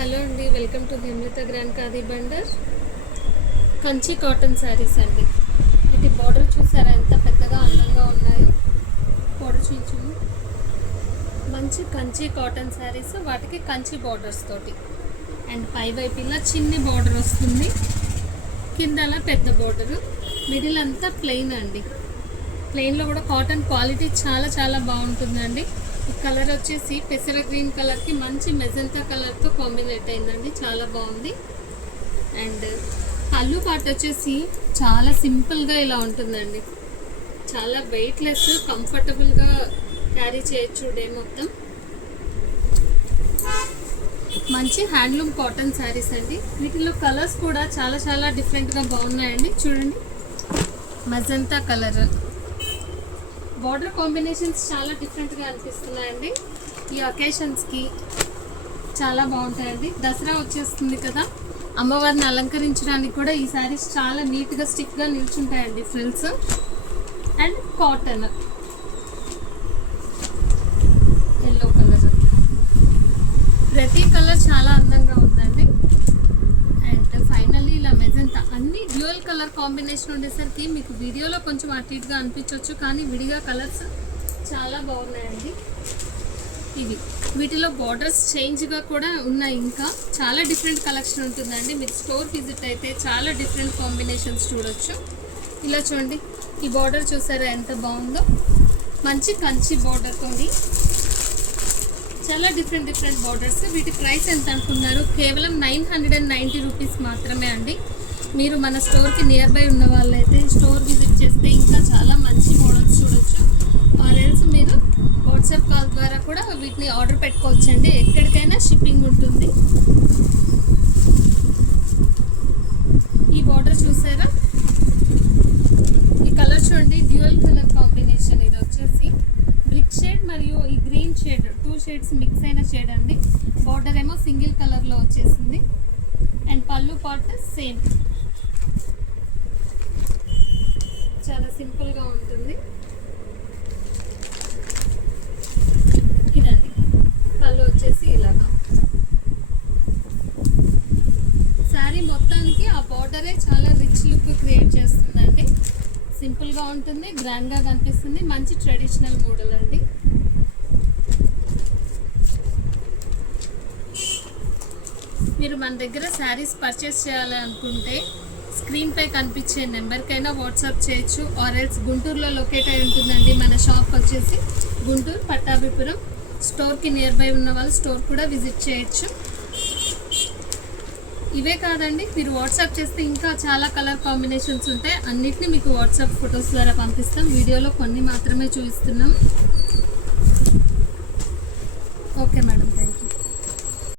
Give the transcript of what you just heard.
Hello అండి, welcome to Hemalatha grand khadi Bhandar. Kanchi cotton saris అండి. ఇది బార్డర్ చూసారా ఎంత పెద్దగా అందంగా ఉన్నాయో. బార్డర్ చూపించు. మంచి కంచి కాటన్ శారీస్, వాటికి కంచి బార్డర్స్ తోటి. అండ్ పై వైపు ఇలా చిన్ని బార్డర్ వస్తుంది, కిందల పెద్ద బార్డరు, మిడిల్ అంతా ప్లెయిన్ అండి. ప్లెయిన్లో కూడా కాటన్ క్వాలిటీ చాలా చాలా బాగుంటుందండి. ఈ కలర్ వచ్చేసి పెసర గ్రీన్ కలర్కి మంచి మెజంతా కలర్తో కాంబినేట్ అయిందండి, చాలా బాగుంది. అండ్ పళ్ళు పార్ట్ వచ్చేసి చాలా సింపుల్గా ఇలా ఉంటుందండి, చాలా వెయిట్లెస్, కంఫర్టబుల్గా క్యారీ చేయొచ్చు డే మొత్తం. మంచి హ్యాండ్లూమ్ కాటన్ శారీస్ అండి. వీటిలో కలర్స్ కూడా చాలా చాలా డిఫరెంట్గా బాగున్నాయండి. చూడండి, మెజంతా కలర్, బార్డర్ కాంబినేషన్స్ చాలా డిఫరెంట్గా అనిపిస్తున్నాయండి. ఈ అకేషన్స్కి చాలా బాగుంటాయండి. దసరా వచ్చేస్తుంది కదా, అమ్మవారిని అలంకరించడానికి కూడా ఈ శారీస్ చాలా నీట్గా స్టిక్గా నిల్చుంటాయండి. Frills and cotton, yellow colour, ప్రతి కలర్ చాలా అందంగా ఉందండి. అండ్ ఫైనల్లీ ఇలా మెజంతా, అన్ని డ్యూయల్ కలర్ కాంబినేషన్ ఉండేసరికి మీకు వీడియోలో కొంచెం అటు ఇటుగా అనిపించవచ్చు, కానీ విడిగా కలర్స్ చాలా బాగున్నాయండి. ఇవి వీటిలో బార్డర్స్ చేంజ్గా కూడా ఉన్నాయి, ఇంకా చాలా డిఫరెంట్ కలెక్షన్ ఉంటుందండి. మీరు స్టోర్ విజిట్ అయితే చాలా డిఫరెంట్ కాంబినేషన్స్ చూడొచ్చు. ఇలా చూడండి, ఈ బార్డర్ చూసారా ఎంత బాగుందో, మంచి కంచి బార్డర్తో చాలా డిఫరెంట్ బార్డర్స్. వీటి ప్రైస్ ఎంత అనుకున్నారు? కేవలం 990 రూపీస్ మాత్రమే అండి. మీరు మన స్టోర్కి నియర్ బై ఉన్న వాళ్ళైతే స్టోర్ విజిట్ చేస్తే ఇంకా చాలా మంచి మోడల్స్ చూడొచ్చు. ఆర్ఎల్స్ మీరు వాట్సాప్ కాల్ ద్వారా కూడా వీటిని ఆర్డర్ పెట్టుకోవచ్చండి. ఎక్కడికైనా షిప్పింగ్ ఉంటుంది. ఈ బార్డర్ చూసారా, ఈ కలర్ చూడండి, డ్యూయల్ కలర్ కాంబినేషన్. ఇది వచ్చేసి బ్రిక్ షేడ్ మరియు ఈ గ్రీన్ షేడ్, 2 షేడ్స్ మిక్స్ అయిన షేడ్ అండి. బార్డర్ ఏమో సింగిల్ కలర్లో వచ్చేసింది. అండ్ పళ్ళు పార్ట్ సేమ్, చాలా సింపుల్గా ఉంటుంది. ఇదండి పళ్ళు వచ్చేసి ఇలాగా. శారీ మొత్తానికి ఆ బార్డరే చాలా రిచ్ లుక్ క్రియేట్ చేస్తుందండి. సింపుల్గా ఉంటుంది, గ్రాండ్గా కనిపిస్తుంది, మంచి ట్రెడిషనల్ మోడల్ అండి. మీరు మన దగ్గర శారీస్ పర్చేస్ చేయాలి అనుకుంటే స్క్రీన్పై కనిపించే నెంబర్కైనా వాట్సాప్ చేయొచ్చు. ఆర్ఎల్స్ గుంటూరులో లొకేట్ అయి ఉంటుందండి. మన షాప్ వచ్చేసి గుంటూరు పట్టాభిపురం. స్టోర్కి నియర్ బై ఉన్న వాళ్ళు స్టోర్ కూడా విజిట్ చేయొచ్చు. ఇవే కాదండి, మీరు వాట్సాప్ చేస్తే ఇంకా చాలా కలర్ కాంబినేషన్స్ ఉంటాయి. అన్నిటిని మీకు వాట్సాప్ ఫొటోస్ ద్వారా పంపిస్తాం. వీడియోలో కొన్ని మాత్రమే చూపిస్తున్నాం.